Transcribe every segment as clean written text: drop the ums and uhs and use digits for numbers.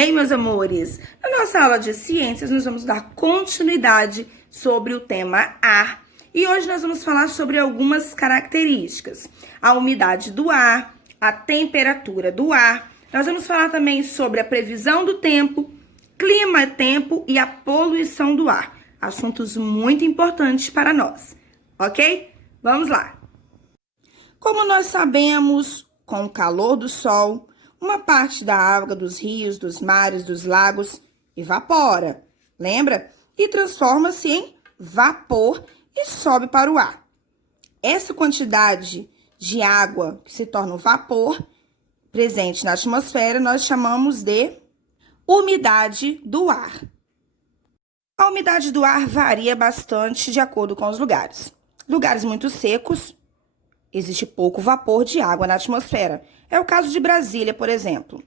Ei, meus amores! Na nossa aula de ciências, nós vamos dar continuidade sobre o tema ar. E hoje nós vamos falar sobre algumas características. A umidade do ar, a temperatura do ar. Nós vamos falar também sobre a previsão do tempo, clima-tempo e a poluição do ar. Assuntos muito importantes para nós, ok? Vamos lá! Como nós sabemos, com o calor do sol, uma parte da água dos rios, dos mares, dos lagos evapora, lembra? E transforma-se em vapor e sobe para o ar. Essa quantidade de água que se torna um vapor presente na atmosfera, nós chamamos de umidade do ar. A umidade do ar varia bastante de acordo com os lugares. Lugares muito secos, existe pouco vapor de água na atmosfera. É o caso de Brasília, por exemplo,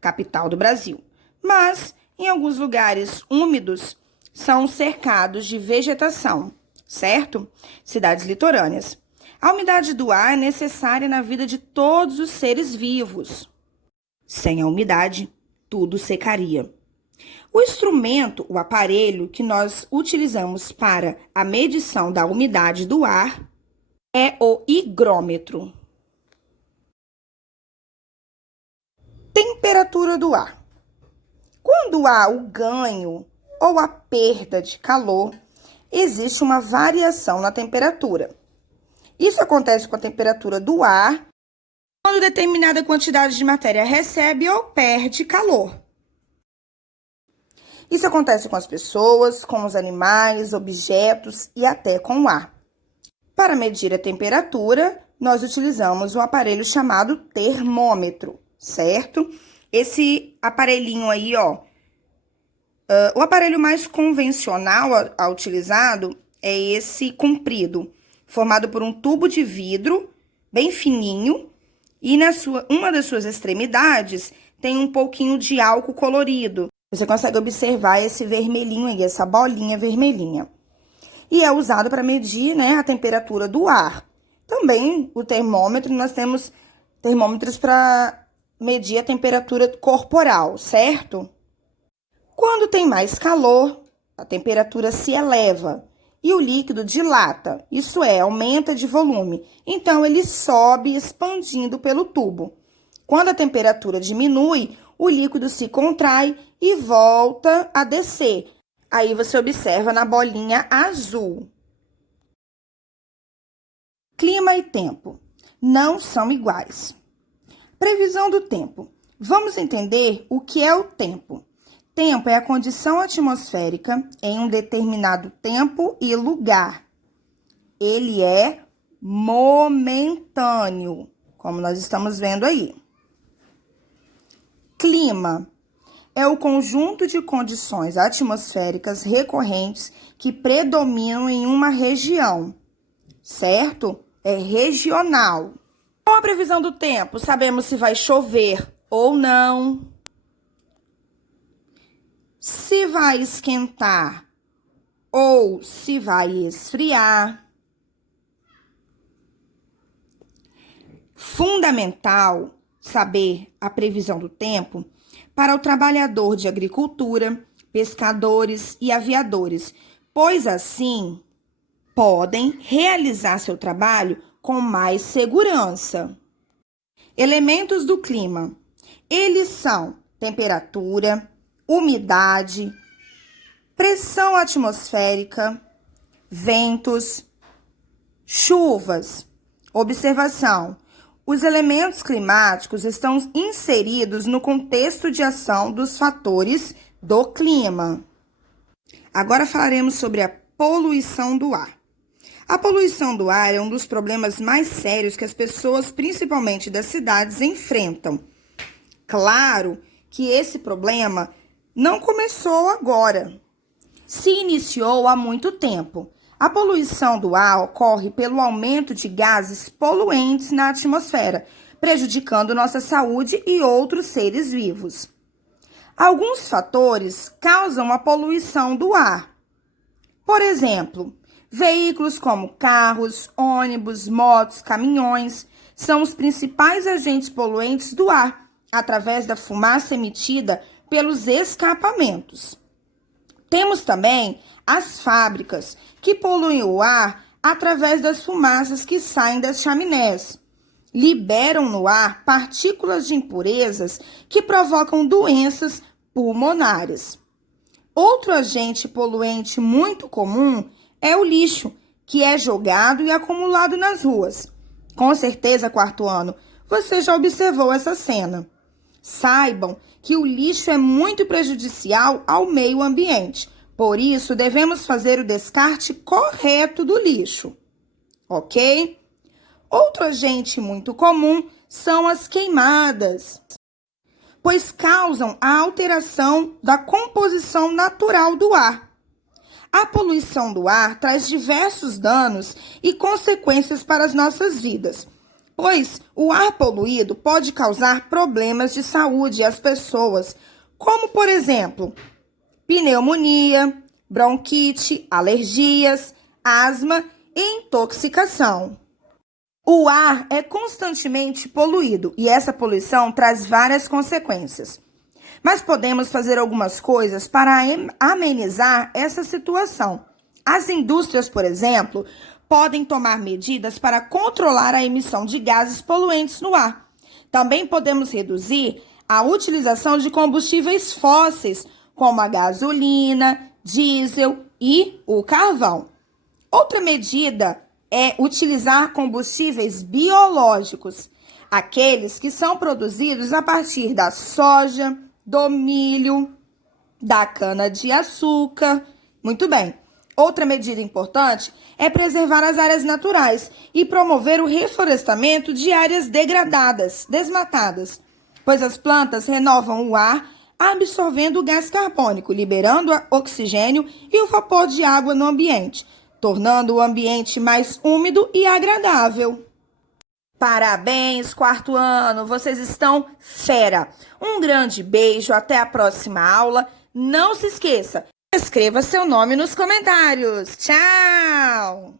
capital do Brasil. Mas, em alguns lugares úmidos, são cercados de vegetação, certo? Cidades litorâneas. A umidade do ar é necessária na vida de todos os seres vivos. Sem a umidade, tudo secaria. O instrumento, o aparelho que nós utilizamos para a medição da umidade do ar é o higrômetro. Temperatura do ar. Quando há o ganho ou a perda de calor, existe uma variação na temperatura. Isso acontece com a temperatura do ar quando determinada quantidade de matéria recebe ou perde calor. Isso acontece com as pessoas, com os animais, objetos e até com o ar. Para medir a temperatura, nós utilizamos um aparelho chamado termômetro, certo? Esse aparelhinho aí, ó, o aparelho mais convencional utilizado é esse comprido, formado por um tubo de vidro bem fininho e uma das suas extremidades tem um pouquinho de álcool colorido. Você consegue observar esse vermelhinho aí, essa bolinha vermelhinha. E é usado para medir, né, a temperatura do ar. Também o termômetro, nós temos termômetros para medir a temperatura corporal, certo? Quando tem mais calor, a temperatura se eleva e o líquido dilata, isso é, aumenta de volume. Então, ele sobe expandindo pelo tubo. Quando a temperatura diminui, o líquido se contrai e volta a descer. Aí você observa na bolinha azul. Clima e tempo não são iguais. Previsão do tempo. Vamos entender o que é o tempo. Tempo é a condição atmosférica em um determinado tempo e lugar. Ele é momentâneo, como nós estamos vendo aí. Clima é o conjunto de condições atmosféricas recorrentes que predominam em uma região, certo? É regional. Com a previsão do tempo, sabemos se vai chover ou não, se vai esquentar ou se vai esfriar. Fundamental saber a previsão do tempo para o trabalhador de agricultura, pescadores e aviadores, pois assim podem realizar seu trabalho com mais segurança. Elementos do clima. Eles são temperatura, umidade, pressão atmosférica, ventos, chuvas. Observação. Os elementos climáticos estão inseridos no contexto de ação dos fatores do clima. Agora falaremos sobre a poluição do ar. A poluição do ar é um dos problemas mais sérios que as pessoas, principalmente das cidades, enfrentam. Claro que esse problema não começou agora. Se iniciou há muito tempo. A poluição do ar ocorre pelo aumento de gases poluentes na atmosfera, prejudicando nossa saúde e outros seres vivos. Alguns fatores causam a poluição do ar. Por exemplo, veículos como carros, ônibus, motos, caminhões são os principais agentes poluentes do ar, através da fumaça emitida pelos escapamentos. Temos também as fábricas, que poluem o ar através das fumaças que saem das chaminés. Liberam no ar partículas de impurezas que provocam doenças pulmonares. Outro agente poluente muito comum é o lixo, que é jogado e acumulado nas ruas. Com certeza, quarto ano, você já observou essa cena. Saibam que o lixo é muito prejudicial ao meio ambiente. Por isso, devemos fazer o descarte correto do lixo. Ok? Outro agente muito comum são as queimadas, pois causam a alteração da composição natural do ar. A poluição do ar traz diversos danos e consequências para as nossas vidas, pois o ar poluído pode causar problemas de saúde às pessoas, como, por exemplo, pneumonia, bronquite, alergias, asma e intoxicação. O ar é constantemente poluído e essa poluição traz várias consequências. Mas podemos fazer algumas coisas para amenizar essa situação. As indústrias, por exemplo, podem tomar medidas para controlar a emissão de gases poluentes no ar. Também podemos reduzir a utilização de combustíveis fósseis, como a gasolina, diesel e o carvão. Outra medida é utilizar combustíveis biológicos, aqueles que são produzidos a partir da soja, do milho, da cana-de-açúcar. Muito bem. Outra medida importante é preservar as áreas naturais e promover o reflorestamento de áreas degradadas, desmatadas, pois as plantas renovam o ar, absorvendo o gás carbônico, liberando o oxigênio e o vapor de água no ambiente, tornando o ambiente mais úmido e agradável. Parabéns, quarto ano! Vocês estão fera! Um grande beijo, até a próxima aula. Não se esqueça, escreva seu nome nos comentários. Tchau!